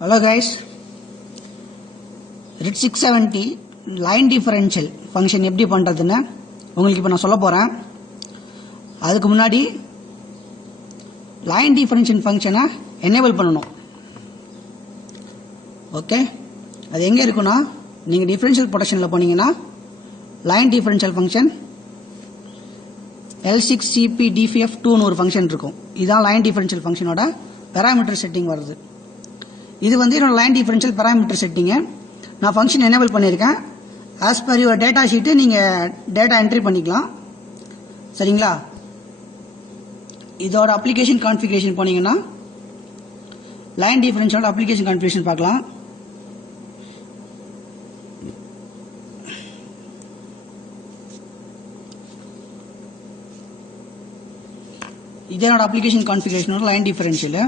Hello guys, RIT 670 line differential function எப்படி பண்றதுன்னு உங்களுக்கு இப்ப நான் சொல்ல போறேன். அதுக்கு முன்னாடி line differential function enable பண்ணனும். ஓகே, அது எங்க இருக்குன்னா நீங்க differential protectionல போனீங்கன்னா line differential function L6CPDFF2 ன்னு ஒரு ஃபங்க்ஷன் இருக்கும். இதான் line differential functionோட parameter setting வருது. இது வந்து என்னோட லைன் டிஃபரன்ஷியல் பாராமீட்டர் செட்டிங். நான் ஃபங்க்ஷன் எனேபிள் பண்ணியிருக்கேன். As per your data sheet நீங்கள் டேட்டா என்ட்ரி பண்ணிக்கலாம். சரிங்களா? இதோட அப்ளிகேஷன் கான்ஃபிகரேஷன் போனீங்கன்னா லைன் டிஃபரன்ஷியலோட அப்ளிகேஷன் கான்ஃபிகரேஷன் பார்க்கலாம். இது என்னோட அப்ளிகேஷன் கான்ஃபிகரேஷனோட லைன் டிஃபரன்ஷியல்.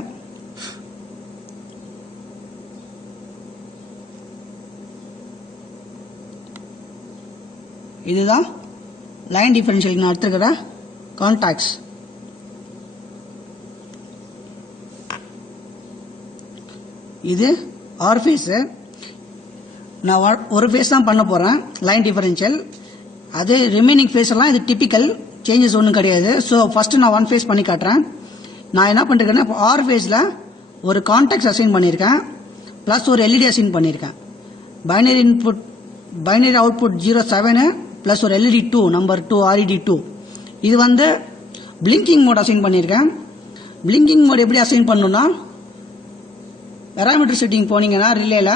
இதுதான் லைன் டிஃபரன்ஷியல் நான் எடுத்துக்கிற கான்டாக்ட்ஸ். இது ஆர் ஃபேஸ். நான் ஒரு ஃபேஸ் தான் பண்ண போறேன் லைன் டிஃபரன்ஷியல். அது ரிமைனிங் ஃபேஸ் எல்லாம் இது டிபிக்கல் சேஞ்சஸ் ஒன்றும் கிடையாது. ஸோ ஃபர்ஸ்ட் நான் ஒன் ஃபேஸ் பண்ணி காட்டுறேன். நான் என்ன பண்ணிருக்கேன்னா இப்போ ஆர் ஃபேஸில் ஒரு கான்டாக்ட்ஸ் அசைன் பண்ணியிருக்கேன், பிளஸ் ஒரு எல்இடி அசைன் பண்ணியிருக்கேன். பைனரி அவுட்புட் 07 பிளஸ் ஒரு எல்இடி 2 நம்பர் 2 RED2. இது வந்து பிளிங்கிங் மோட் அசைன் பண்ணியிருக்கேன். பிளிங்கிங் மோட் எப்படி அசைன் பண்ணணும்னா பேராமீட்டர் செட்டிங் போனீங்கன்னா ரிலேல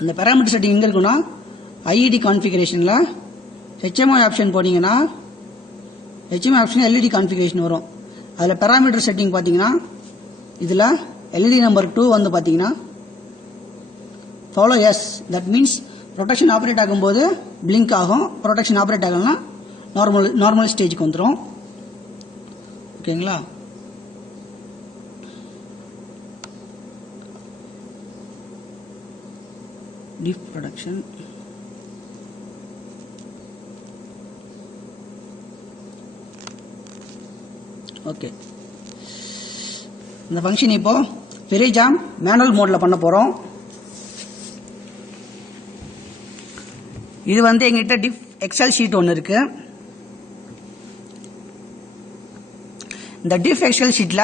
அந்த பேராமீட்டர் செட்டிங் எங்க இருக்குன்னா IED கான்ஃபிகரேஷன்ல HMI ஆப்ஷன் போனீங்கன்னா HMI ஆப்ஷன் எல்இடி கான்ஃபிகரேஷன் வரும். அதில் பேராமீட்டர் செட்டிங் பார்த்தீங்கன்னா இதில் எல்இடி நம்பர் 2 வந்து பார்த்தீங்கன்னா follows. That means protection operate ஆகும்போது பிளிங்க் ஆகும், ப்ரொடெக்ஷன் ஆப்ரேட் ஆகலன்னா நார்மல் ஸ்டேஜுக்கு வந்துடும். ஓகேங்களா? Diff protection okay. இந்த ஃபங்க்ஷன் இப்போ ஃபெரிஜாம் மேனுவல் மோட்ல பண்ண போறோம். இது வந்து எங்கிட்ட டிஃப் எக்ஸல் ஷீட் ஒன்று இருக்கு. இந்த டிஃப் எக்ஸல் ஷீட்ல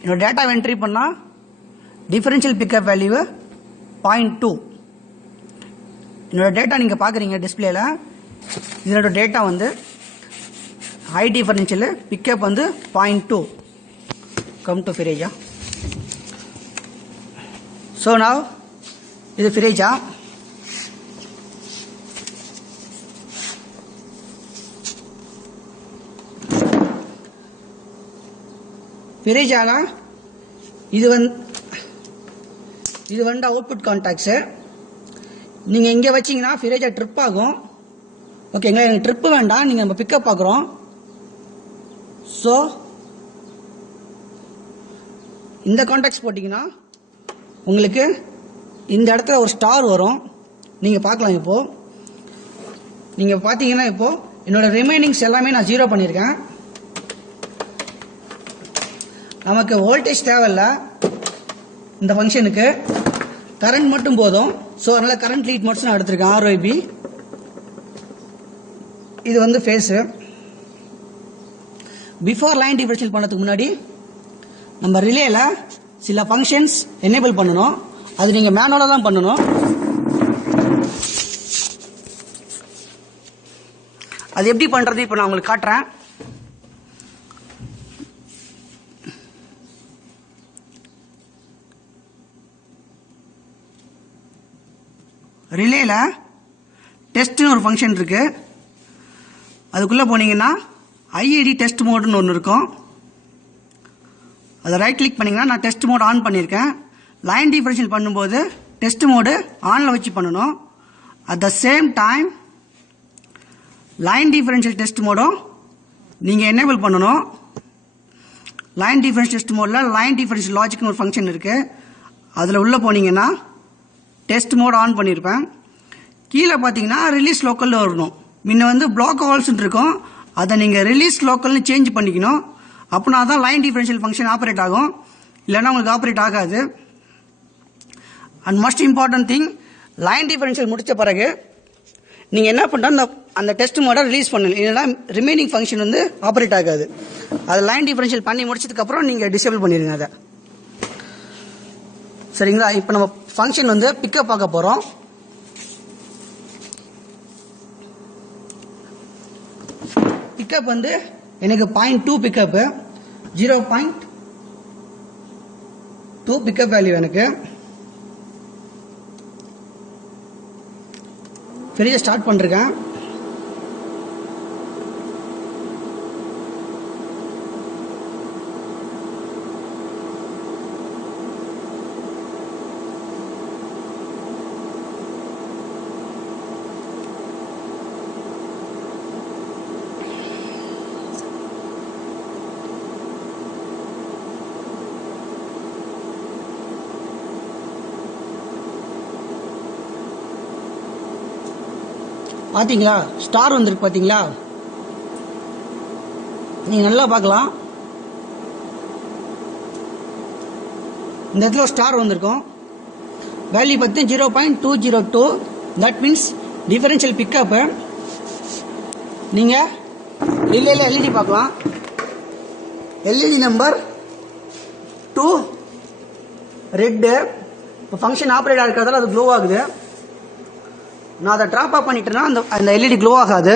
என்னோட டேட்டா என்ட்ரி பண்ணா டிஃபரன்ஷியல் பிக்கப் வேல்யூ 0.2. என்னோட டேட்டா நீங்க பாக்குறீங்க டிஸ்பிளேல. இதனோட டேட்டா வந்து ஹை டிஃபரன்ஷியல் பிக்கப் வந்து 0.2. கம் டு ஃபிரேஜா. ஸோ நவ் இது ஃபிரேஜா. ஃபிரேஜால இது வந்து அவுட்புட் கான்டாக்ட்ஸ். நீங்க இங்க வச்சீங்கன்னா ஃபிரேஜா ட்ரிப் ஆகும். ஓகேங்களா? எனக்கு ட்ரிப் வேண்டாம், நீங்க நம்ம பிக்கப் பார்க்குறோம். ஸோ இந்த கான்டாக்ட்ஸ் போட்டீங்கன்னா உங்களுக்கு இந்த இடத்துல ஒரு ஸ்டார் வரும். நீங்க பார்க்கலாம். இப்போ நீங்க பார்த்தீங்கன்னா இப்போ என்னோட ரிமைனிங்ஸ் எல்லாமே நான் 0 பண்ணியிருக்கேன். நமக்கு வோல்டேஜ் தேவையில்ல இந்த ஃபங்க்ஷனுக்கு, கரண்ட் மட்டும் போதும். ஸோ அதனால கரண்ட் லீட் மட்டும் நான் எடுத்திருக்கேன் RYB. இது வந்து ஃபேஸ். பிஃபோர் லைன் டிஃபரன்ஷியல் பண்ணதுக்கு முன்னாடி நம்ம ரிலேல சில ஃபங்க்ஷன்ஸ் எனேபிள் பண்ணணும். அது நீங்க மேனுவலா தான் பண்ணணும். அது எப்படி பண்றது இப்போ நான் உங்களுக்கு காட்டுறேன். ரிலேல டெஸ்ட்னு ஒரு ஃபங்க்ஷன் இருக்கு. அதுக்குள்ள போனீங்கன்னா IED டெஸ்ட் மோட்னு ஒன்று இருக்கும். அதை ரைட் கிளிக் பண்ணீங்கன்னா நான் டெஸ்ட் மோட் ஆன் பண்ணியிருக்கேன். லைன் டிஃபரன்ஷியல் பண்ணும்போது டெஸ்ட் மோடு ஆன்ல வச்சு பண்ணணும். At the same time line differential test மோடும் நீங்க எனேபிள் பண்ணணும். லைன் டிஃபரன்ஷியல் டெஸ்ட் மோட்ல லைன் டிஃபரன்ஷியல் லாஜிக்னு ஒரு ஃபங்க்ஷன் இருக்கு. அதில் உள்ள போனீங்கன்னா டெஸ்ட் மோட் ஆன் பண்ணியிருப்பேன். கீழே பார்த்தீங்கன்னா ரிலீஸ் லோக்கல்ல வரணும். முன்ன வந்து பிளாக் ஹால்ஸ் இருக்கும், அதை நீங்கள் ரிலீஸ் லோக்கல்னு சேஞ்ச் பண்ணிக்கணும். அப்படின்னா தான் லைன் டிஃபரன்ஷியல் ஃபங்க்ஷன் ஆப்ரேட் ஆகும். இல்லைன்னா உங்களுக்கு ஆப்ரேட் ஆகாது. And most important thing, line differential முடித்த பிறகு நீங்கள் என்ன பண்ணுறா அந்த டெஸ்ட் மோடை ரிலீஸ் பண்ணணும். இல்லைன்னா ரிமைனிங் ஃபங்க்ஷன் வந்து ஆப்ரேட் ஆகாது. அதை லைன் டிஃபரன்ஷியல் பண்ணி முடிச்சதுக்கப்புறம் நீங்கள் டிசேபிள் பண்ணிடுங்க அதை. சரிங்களா? இப்போ நம்ம ஃபங்க்ஷன் வந்து பிக்கப் பார்க்க போகிறோம். பிக்கப் வந்து எனக்கு 0.2 பிக்கப்பு, 0.2 பிக்கப் வேல்யூ எனக்கு. ஃப்ரிட்ஜை ஸ்டார்ட் பண்ணிருக்கேன். பார்த்தீங்களா? ஸ்டார் வந்திருக்கு பார்த்தீங்களா? நீங்கள் நல்லா பார்க்கலாம். இந்த இடத்துல ஸ்டார் வந்திருக்கும். வேல்யூ பார்த்து 0.202. That means differential pickup. நீங்கள் இல்லை எல்இடி பார்க்கலாம். LED number 2 red. இப்போ ஃபங்க்ஷன் ஆப்ரேட் ஆகிறதால அது க்ளோ ஆகுது. நான் அதை ட்ராப் ஆஃப் பண்ணிட்டேன்னா அந்த எல்இடி க்ளோ ஆகாது.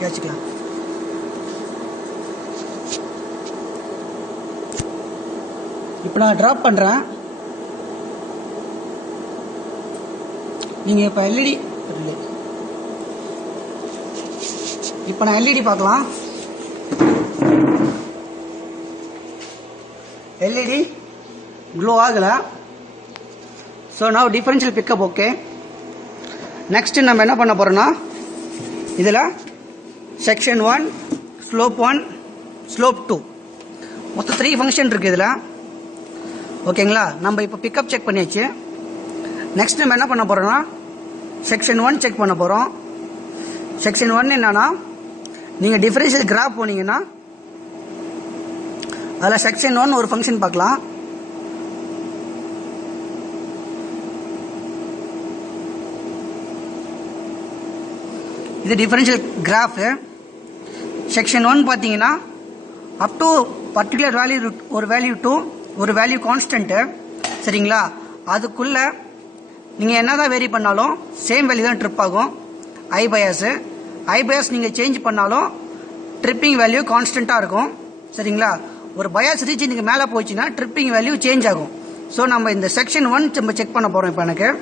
கேட்சிக்கலாம். இப்போ நான் ட்ராப் பண்ணுறேன். நீங்கள் இப்போ எல்இடி இப்போ நான் எல்இடி பார்க்கலாம். எல்இடி க்ளோ ஆகலை. ஸோ நான் டிஃபரன்ஷியல் பிக்கப் ஓகே. நெக்ஸ்ட் நம்ம என்ன பண்ண போகிறோன்னா, இதில் செக்ஷன் 1, ஸ்லோப் 1, ஸ்லோப் 2 மொத்தம் 3 ஃபங்க்ஷன் இருக்குது இதில். ஓகேங்களா? நம்ம இப்போ பிக்கப் செக் பண்ணியாச்சு. நெக்ஸ்ட் நம்ம என்ன பண்ண போகிறோன்னா, செக்ஷன் 1 செக் பண்ண போகிறோம். செக்ஷன் 1 என்னன்னா, நீங்கள் டிஃபரன்ஷியல் கிராஃப் போனீங்கன்னா அதில் செக்ஷன் 1 ஒரு ஃபங்க்ஷன் பார்க்கலாம். இது டிஃபரன்ஷியல் கிராஃப். செக்ஷன் 1 பார்த்தீங்கன்னா அப் டு பர்டிகுலர் வேல்யூ, ஒரு வேல்யூ டு ஒரு வேல்யூ கான்ஸ்டன்ட்டு. சரிங்களா? அதுக்குள்ள நீங்கள் என்ன தான் வேரி பண்ணாலும் சேம் வேல்யூ தான் ட்ரிப் ஆகும். ஐ பயாஸ் நீங்கள் சேஞ்ச் பண்ணாலும் ட்ரிப்பிங் வேல்யூ கான்ஸ்டண்ட்டாக இருக்கும். சரிங்களா? ஒரு பயாஸ் ரீச் நீங்கள் மேலே போச்சுன்னா ட்ரிப்பிங் வேல்யூ சேஞ்ச் ஆகும். ஸோ நம்ம இந்த செக்ஷன் 1 நம்ம செக் பண்ண போகிறோம்.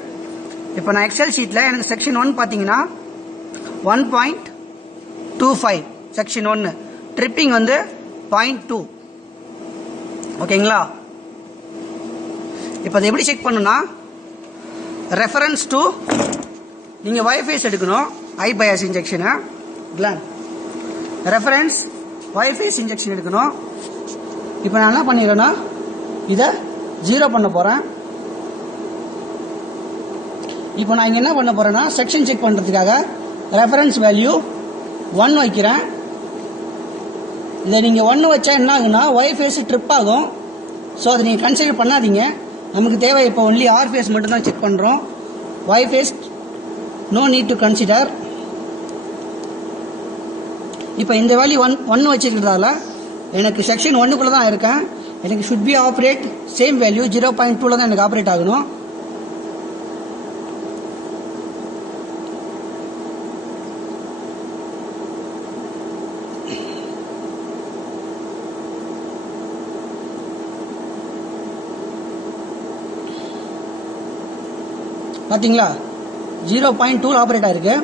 இப்போ நான் எக்ஸல் ஷீட்டில் எனக்கு செக்ஷன் 1 பார்த்தீங்கன்னா 1.25 செக்ஷன் 1, ட்ரிப்பிங் வந்து 0.2. ஓகேங்களா? இப்போ அதை எப்படி செக் பண்ணுன்னா, ரெஃபரன்ஸ் டு நீங்கள் ஒய்ஃபேஸ் எடுக்கணும். ஐ பயாஸ் இன்ஜெக்ஷனை ரெஃபரன்ஸ் ஒய்ஃபேஸ் இன்ஜெக்ஷன் எடுக்கணும். இப்போ நான் என்ன பண்ணிடுறேன்னா, இதை 0 பண்ண போகிறேன். இப்போ நான் இங்கே என்ன பண்ண போகிறேன்னா, செக்ஷன் செக் பண்ணுறதுக்காக ரெஃபரன்ஸ் வேல்யூ 1 வைக்கிறேன். இதை நீங்கள் 1 வச்சா என்ன ஆகுன்னா, ஒய்ஃபேஸ் ட்ரிப் ஆகும். ஸோ அதை நீங்கள் கன்சிடர் பண்ணாதீங்க. நமக்கு தேவை இப்போ ஒன்லி ஆர் ஃபேஸ் மட்டும் தான் செக் பண்ணுறோம். Y phase no need to consider. இப்போ இந்த வேல்யூ 1 வச்சுக்கிறதால எனக்கு செக்ஷன் 1க்குள்ளே தான் இருக்கேன். எனக்கு should be operate same value 0.2ல தான் எனக்கு ஆப்ரேட் ஆகணும். பார்த்தீங்களா? 0.2 ஆப்ரேட் ஆயிருக்கு.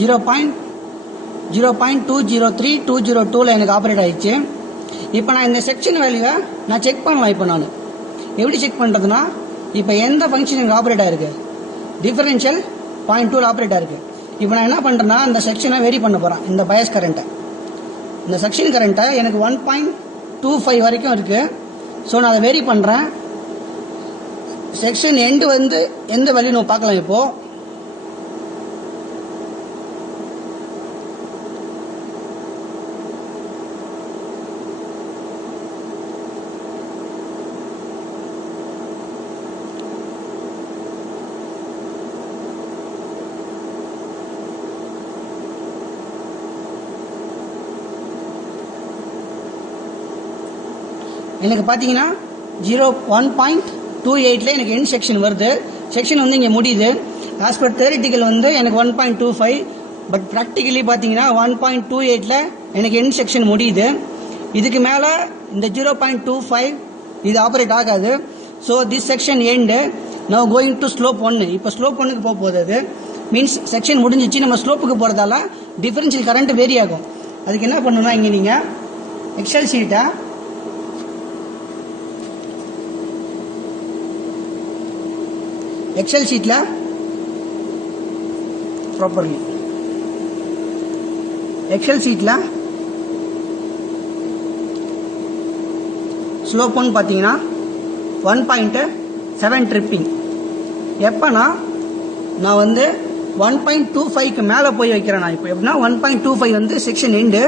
0.203 எனக்கு ஆப்ரேட் ஆயிடுச்சு. இப்போ நான் இந்த செக்ஷன் வேல்யூவை நான் செக் பண்ணலாம். இப்போ நான் எப்படி செக் பண்ணுறதுன்னா, இப்போ எந்த ஃபங்க்ஷன் எனக்கு ஆப்ரேட் ஆயிருக்கு, டிஃபரன்ஷியல் 0.2 ஆப்ரேட் ஆயிருக்கு. இப்போ நான் என்ன பண்ணுறேன்னா இந்த செக்ஷனை வெரி பண்ண போகிறேன். இந்த பயஸ் கரண்ட்டை, இந்த செக்ஷன் கரண்ட்டை எனக்கு 1.25 வரைக்கும் இருக்குது. ஸோ நான் அதை வெரி பண்ணுறேன். செக்ஷன் எண்டு வந்து எந்த வேல்யூ நம்ம பார்க்கலாம். இப்போது எனக்கு பார்த்தீங்கன்னா 1.28 எனக்கு எண்ட் செக்ஷன் வருது. செக்ஷன் வந்து இங்கே முடியுது. ஆஸ் பர் தியரிட்டிக்கல் வந்து எனக்கு 1.25, பட் ப்ராக்டிக்கலி பார்த்தீங்கன்னா 1.28 எனக்கு எண்ட் செக்ஷன் முடியுது. இதுக்கு மேலே இந்த 0.25 இது ஆப்ரேட் ஆகாது. So this section end. Now going to slope 1. இப்போ ஸ்லோப் 1க்கு போக போகுது. அது மீன்ஸ் செக்ஷன் முடிஞ்சிச்சு. நம்ம ஸ்லோப்புக்கு போகிறதால டிஃபரன்ஷியல் கரண்ட் வேரி ஆகும். அதுக்கு என்ன பண்ணணும்னா இங்கே நீங்கள் எக்ஸல் ஷீட்டை எக்ஸல் ஷீட்டில் ப்ராப்பர்லி எக்ஸல் ஷீட்டில் ஸ்லோப் 1 பார்த்தீங்கன்னா 1.7 ட்ரிப்பிங். எப்போனா நான் வந்து 1.25க்கு மேலே போய் வைக்கிறேன். நான் இப்போ எப்படின்னா 1.25 வந்து செக்ஷன் எண்டு.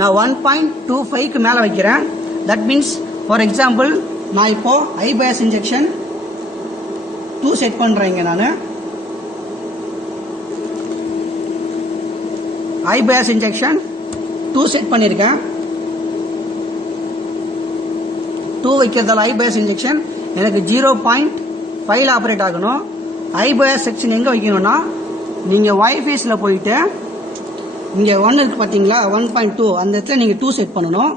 நான் 1.25க்கு மேலே வைக்கிறேன். தட் மீன்ஸ் ஃபார் எக்ஸாம்பிள் நான் இப்போது ஐ பயாஸ் இன்ஜெக்ஷன் 2 செட் பண்ணுறேங்க. நான் ஐ பயாஸ் இன்ஜெக்ஷன் 2 செட் பண்ணியிருக்கேன். 2 வைக்கிறதால ஐ பயாஸ் இன்ஜெக்ஷன் எனக்கு 0.5 ஆப்ரேட் ஆகணும். ஐ பயாஸ் செக்ஷன் எங்கே வைக்கணும்னா நீங்கள் ஒய் ஃபேஸில் போயிட்டு இங்கே 1 இருக்கு பார்த்தீங்களா, 1.2 அந்த இடத்துல நீங்கள் 2 செட் பண்ணணும்.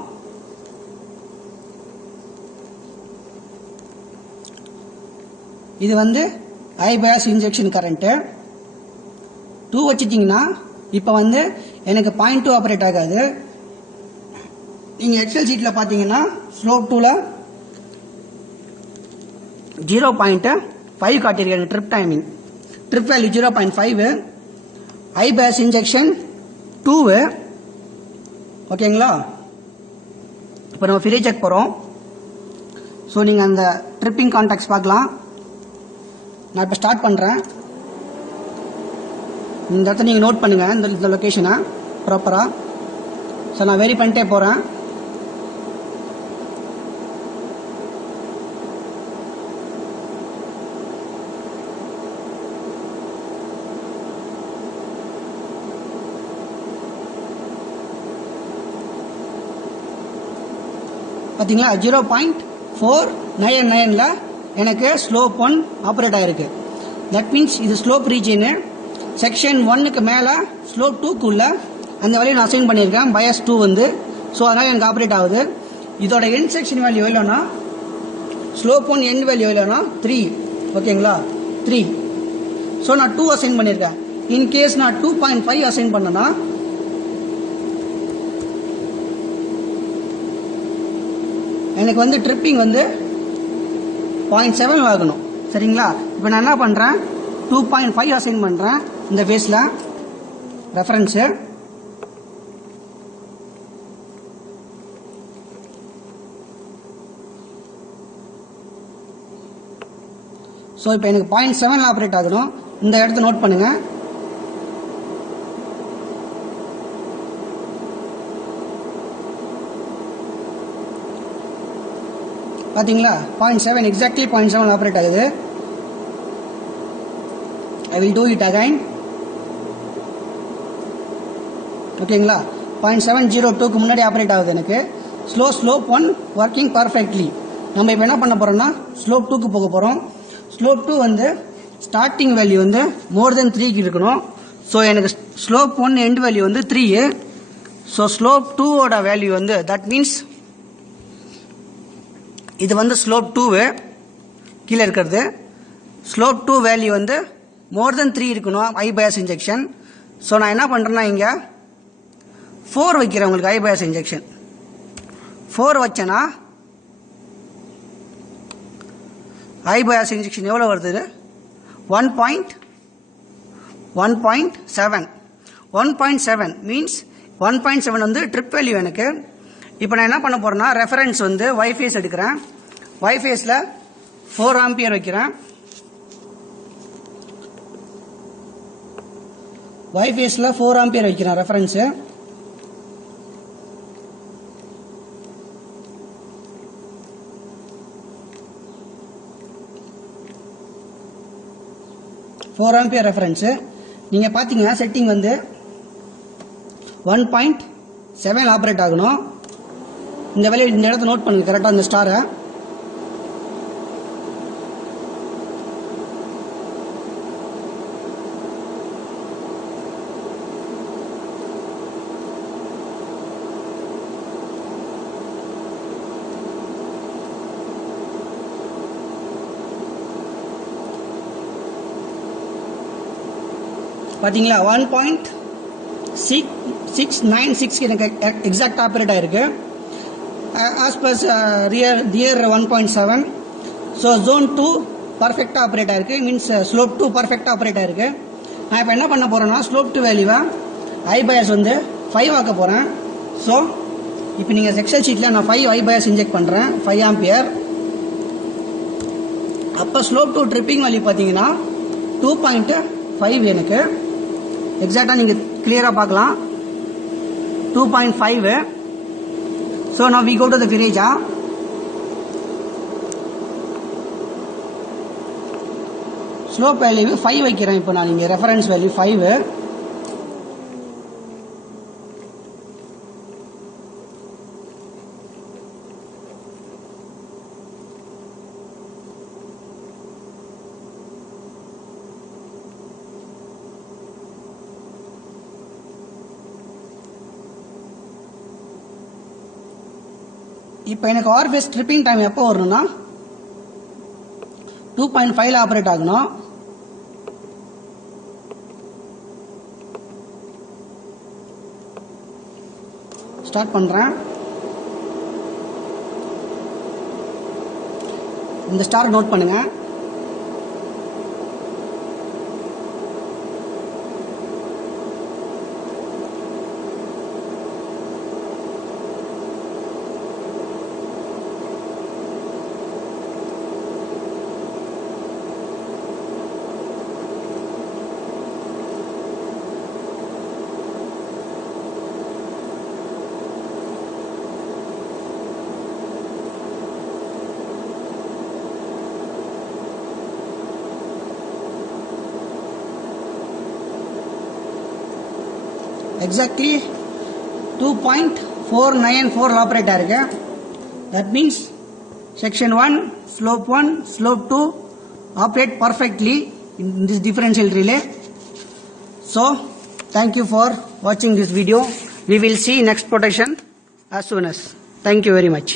இது வந்து ஐ பயாஸ் இன்ஜெக்ஷன் கரண்ட்டு 2 வச்சுட்டிங்கன்னா இப்போ வந்து எனக்கு 0.2 ஆப்ரேட் ஆகாது. நீங்கள் எக்ஸல் ஷீட்டில் பார்த்தீங்கன்னா ஸ்லோப் 2ல 0.5 காட்டியிருக்கேன். Trip timing trip value 0.5. ஐ பயாஸ் இன்ஜெக்ஷன் 2. ஓகேங்களா? இப்போ நம்ம ஃப்ரீ செக் போகிறோம். ஸோ நீங்கள் அந்த ட்ரிப்பிங் கான்டாக்ட்ஸ் பார்க்கலாம். நான் இப்போ ஸ்டார்ட் பண்ணுறேன். இந்த இடத்த நீங்கள் நோட் பண்ணுங்கள், இந்த லொக்கேஷனை ப்ராப்பராக. ஸோ நான் வெரி பண்ணிட்டே போகிறேன். பார்த்தீங்களா 0.499ல் எனக்கு ஸ்லோப் 1 ஆப்ரேட் ஆகிருக்கு. தட் மீன்ஸ் இது ஸ்லோப் ரீஜியனு. செக்ஷன் 1க்கு மேலே ஸ்லோப் 2க்குள்ள அந்த வேல்யூ நான் அசைன் பண்ணியிருக்கேன். பயாஸ் 2 வந்து. ஸோ அதனால் எனக்கு ஆப்ரேட் ஆகுது. இதோட எண்ட் செக்ஷன் வேல்யூ எவ்வளோனா ஸ்லோப் 1 எண்ட் வேல்யூ எவ்வளோனா 3. ஓகேங்களா? 3. ஸோ நான் 2 அசைன் பண்ணியிருக்கேன். இன்கேஸ் நான் 2.5 அசைன் பண்ணேன்னா எனக்கு வந்து ட்ரிப்பிங் வந்து 0.7 ஆகணும். சரிங்களா? இப்போ நான் என்ன பண்ணுறேன், 2.5 அசைன் பண்ணுறேன் இந்த ஃபேஸில் ரெஃபரன்ஸு. ஸோ இப்போ எனக்கு 0.7 ஆப்ரேட் ஆகணும். இந்த இடத்த நோட் பண்ணுங்கள். பார்த்தீங்களா 0.7 எக்ஸாக்ட்லி 0.7 ஆப்ரேட் ஆகுது. I will do it again. ஓகேங்களா? 0.702க்கு முன்னாடி ஆப்ரேட் ஆகுது எனக்கு. Slope 1 working perfectly. நம்ம இப்போ என்ன பண்ண போகிறோம்னா ஸ்லோப் 2க்கு போக போகிறோம். ஸ்லோப் 2 வந்து ஸ்டார்டிங் வேல்யூ வந்து மோர் தென் 3க்கு இருக்கணும். ஸோ எனக்கு ஸ்லோப் 1 எண்ட் வேல்யூ வந்து 3. ஸோ ஸ்லோப் 2ஓட வேல்யூ வந்து தட் மீன்ஸ் இது வந்து ஸ்லோப் 2 கீழே இருக்கிறது. ஸ்லோப் 2 வேல்யூ வந்து மோர் தென் 3 இருக்கணும் ஐ பயாஸ் இன்ஜெக்ஷன். ஸோ நான் என்ன பண்ணுறேன்னா இங்கே 4 வைக்கிறேன். உங்களுக்கு ஐ பயாஸ் இன்ஜெக்ஷன் 4 வச்சேன்னா ஐ பயாஸ் இன்ஜெக்ஷன் எவ்வளோ வருது, 1.7. 1.7 means 1.7 வந்து ட்ரிப் வேல்யூ எனக்கு. இப்போ நான் என்ன பண்ண போறேன்னா ரெஃபரன்ஸ் வந்து Y phase எடுக்கிறேன். Y phaseல 4 ஆம்பியர் வைக்கிறேன். Y phaseல 4 ஆம்பியர் வைக்கிறேன் ரெஃபரன்ஸ். Ampere reference. நீங்க பாத்தீங்கன்னா செட்டிங் வந்து 1.7 ஆபரேட் ஆகணும். இந்த வேலையை இந்த இடத்த நோட் பண்ணுங்க கரெக்டா இந்த ஸ்டாரை. பாத்தீங்களா 1.696 எனக்கு எக்ஸாக்ட் ஆபரேட் ஆயிருக்கு. as per rear 1.7. So zone 2 பர்ஃபெக்டாக ஆப்ரேட் ஆயிருக்கு. மீன்ஸ் ஸ்லோப் 2 பர்ஃபெக்டாக ஆப்ரேட் ஆயிருக்கு. நான் இப்போ என்ன பண்ண போறேன்னா ஸ்லோப் 2 வேல்யூவை ஐ பயாஸ் வந்து 5 ஆக்க போறேன். ஸோ இப்போ நீங்கள் எக்ஸல் ஷீட்டில் நான் 5 ஐ பயாஸ் இன்ஜெக்ட் பண்ணுறேன் 5 ஆம்பியர். அப்போ ஸ்லோப் 2 ட்ரிப்பிங் வேல்யூ பார்த்தீங்கன்னா 2.5 எனக்கு எக்ஸாக்டாக நீங்கள் கிளியராக பார்க்கலாம் 2.5. So now we go to the Vireja. Slope value 5 வைக்கிறேன். இப்போ நான் இங்க ரெஃபரன்ஸ் வேல்யூ 5. இப்போ எனக்கு ஆர் பேஸ் ட்ரிப்பிங் டைம் எப்போ வரணும்னா 2.5 ஆபரேட் ஆகணும். ஸ்டார்ட் பண்றேன். இந்த ஸ்டார் நோட் பண்ணுங்க. Exactly 2.494 ஆபரேட் ஆயிருக்கு. That means section 1, slope 1, slope 2 operate perfectly in this differential relay. So thank you for watching this video. We will see next protection as soon as. Thank you very much.